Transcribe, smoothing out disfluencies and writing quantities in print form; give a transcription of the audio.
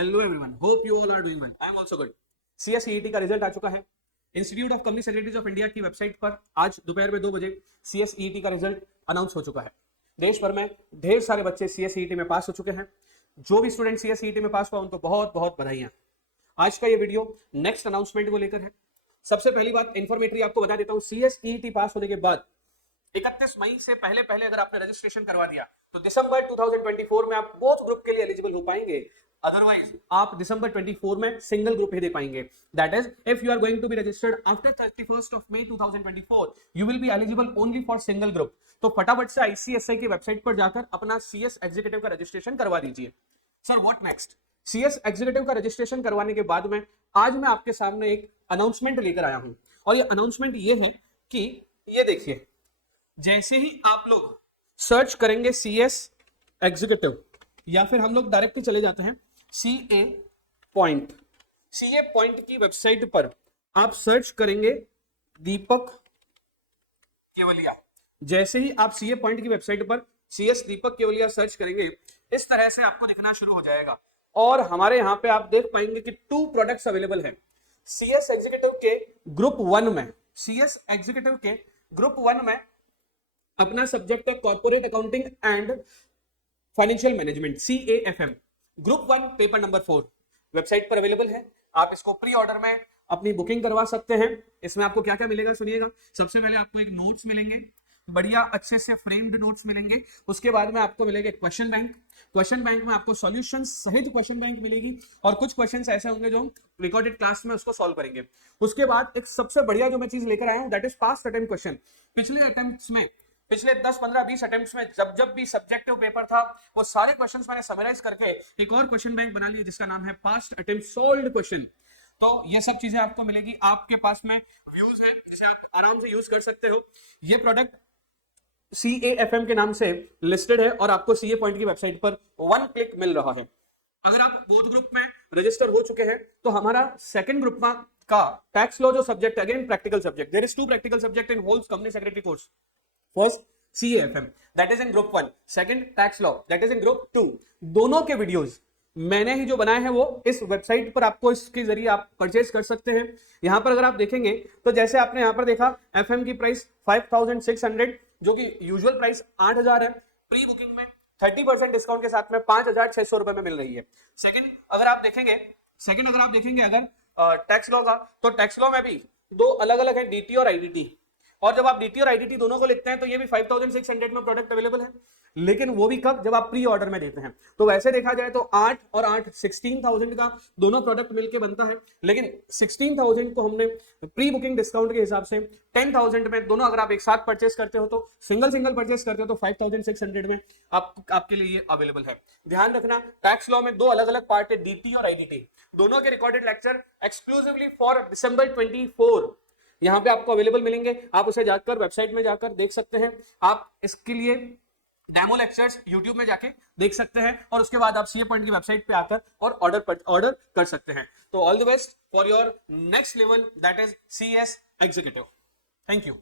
Hello everyone, hope you all are doing well. I am also good. CSEET का result आ चुका है। Institute of Company Secretaries of India की website पर आज दोपहर में 2 बजे सीएसईटी का रिजल्ट अनाउंस हो चुका है। देश भर में ढेर सारे बच्चे सीएसईटी में पास हो चुके हैं। जो भी स्टूडेंट सीएसईटी में पास हुआ उनको बहुत बहुत बधाइयां। आज का ये वीडियो नेक्स्ट अनाउंसमेंट को लेकर है। सबसे पहली बात इंफॉर्मेटरी आपको बता देता हूं, सीएसईटी पास होने के बाद 31 मई से पहले अगर आपने रजिस्ट्रेशन करवा दिया तो दिसंबर 2024 में आप बोथ ग्रुप के लिए एलिजिबल हो पाएंगे। अदरवाइज आप दिसंबर 24 में सिंगल ग्रुप ही दे पाएंगे। That is if you are going to be registered after 31st of May 2024 you will be eligible only for single group. तो फटाफट से आईसीएसआई की वेबसाइट पर जाकर अपना सीएस एग्जीक्यूटिव का रजिस्ट्रेशन करवा दीजिए। Sir what next? CS executive का रजिस्ट्रेशन करवाने के बाद में आज मैं आपके सामने एक अनाउंसमेंट लेकर आया हूं और ये अनाउंसमेंट ये है कि ये देखिए, जैसे ही आप लोग सर्च करेंगे सीएस एग्जीक्यूटिव या फिर हम लोग डायरेक्टली चले जाते हैं सीए पॉइंट की वेबसाइट पर आप सर्च करेंगे दीपक केवलिया। जैसे ही आप सीए पॉइंट की वेबसाइट पर सीएस दीपक केवलिया सर्च करेंगे इस तरह से आपको दिखना शुरू हो जाएगा और हमारे यहां पे आप देख पाएंगे कि 2 प्रोडक्ट्स अवेलेबल हैं सीएस एग्जीक्यूटिव के ग्रुप 1 में। सीएस एग्जीक्यूटिव के ग्रुप 1 में अपना सब्जेक्ट है corporate accounting and financial management, CAFM। Group 1 paper number 4 website पर अवेलेबल है। आप इसको प्री ऑर्डर में अपनी बुकिंग करवा सकते हैं। इसमें आपको क्या क्या मिलेगा सुनिएगा। सबसे पहले आपको एक नोट्स मिलेंगे, बढ़िया अच्छे से फ्रेम्ड नोट्स मिलेंगे। उसके बाद में आपको मिलेगा क्वेश्चन बैंक। क्वेश्चन बैंक में आपको सॉल्यूशन सहित क्वेश्चन बैंक मिलेगी और कुछ क्वेश्चंस ऐसे होंगे जो हम रिकॉर्डेड क्लास में उसको सॉल्व करेंगे। उसके बाद एक सबसे बढ़िया जो मैं चीज लेकर आया हूं that is past attempt question. पिछले अटेम्प्ट्स में, पिछले 10, 15, 20 अटेम्प्ट्स में जब भी सब्जेक्टिव पेपर था वो सारे क्वेश्चंस मैंने समराइज करके एक और क्वेश्चन बैंक बना लिया जिसका नाम है पास्ट अटेम्प्ट सोल्व्ड क्वेश्चन। तो ये सब चीजें आपको मिलेगी। आपके पास में व्यूज है जिसे आप आराम से यूज कर सकते हो। ये प्रोडक्ट CAFM के नाम से लिस्टेड है और आपको सीए पॉइंट की वेबसाइट पर 1 क्लिक मिल रहा है। अगर आप बोथ ग्रुप में रजिस्टर हो चुके हैं तो हमारा सेकंड ग्रुप का टैक्स लॉ जो सब्जेक्ट है, again practical subject, there is 2 practical subject in whole company secretary course. First CAFM that is in group 1, second tax law that is in group 2। दोनों के वीडियोस मैंने ही जो बनाए हैं वो इस वेबसाइट पर आपको इसके जरिए आप परचेज कर सकते हैं। यहां पर अगर आप देखेंगे तो जैसे आपने यहां पर देखा FM की प्राइस 5600 जो कि यूजुअल प्राइस 8000 है। प्री बुकिंग में 30% डिस्काउंट के साथ में 5600 रुपए में मिल रही है। सेकंड अगर आप देखेंगे अगर टैक्स लॉ का, तो टैक्स लॉ में भी 2 अलग अलग है, DT और IDT। और जब आप DT और IDT दोनों को लिखते हैं तो ये भी 5600 में प्रोडक्ट अवेलेबल है, लेकिन वो भी कब? जब आप प्री ऑर्डर में देते हैं। तो वैसे देखा जाए तो 8 और 8 16,000 का दोनों प्रोडक्ट मिलके बनता है, लेकिन 16,000 को हमने प्री बुकिंग डिस्काउंट के हिसाब से 10,000 में दोनों अगर आप एक साथ परचेस करते हो तो सिंगल परचेस करते हो तो 5600 में आपके लिए ये अवेलेबल है। ध्यान रखना टैक्स लॉ में 2 अलग अलग पार्ट है, DT और IDT। दोनों के recorded lecture exclusively for December 24 यहां पे आपको अवेलेबल मिलेंगे। आप उसे जाकर वेबसाइट में जाकर देख सकते हैं। आप इसके लिए डेमो लेक्चर्स YouTube में जाके देख सकते हैं और उसके बाद आप सीए पॉइंट की वेबसाइट पे आकर और ऑर्डर कर सकते हैं। तो all the best for your next level that is CS executive. Thank you.